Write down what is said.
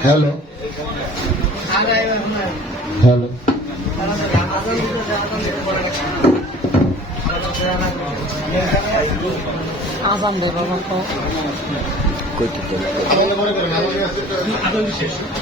Hello. Hello. আজান দেব কইতে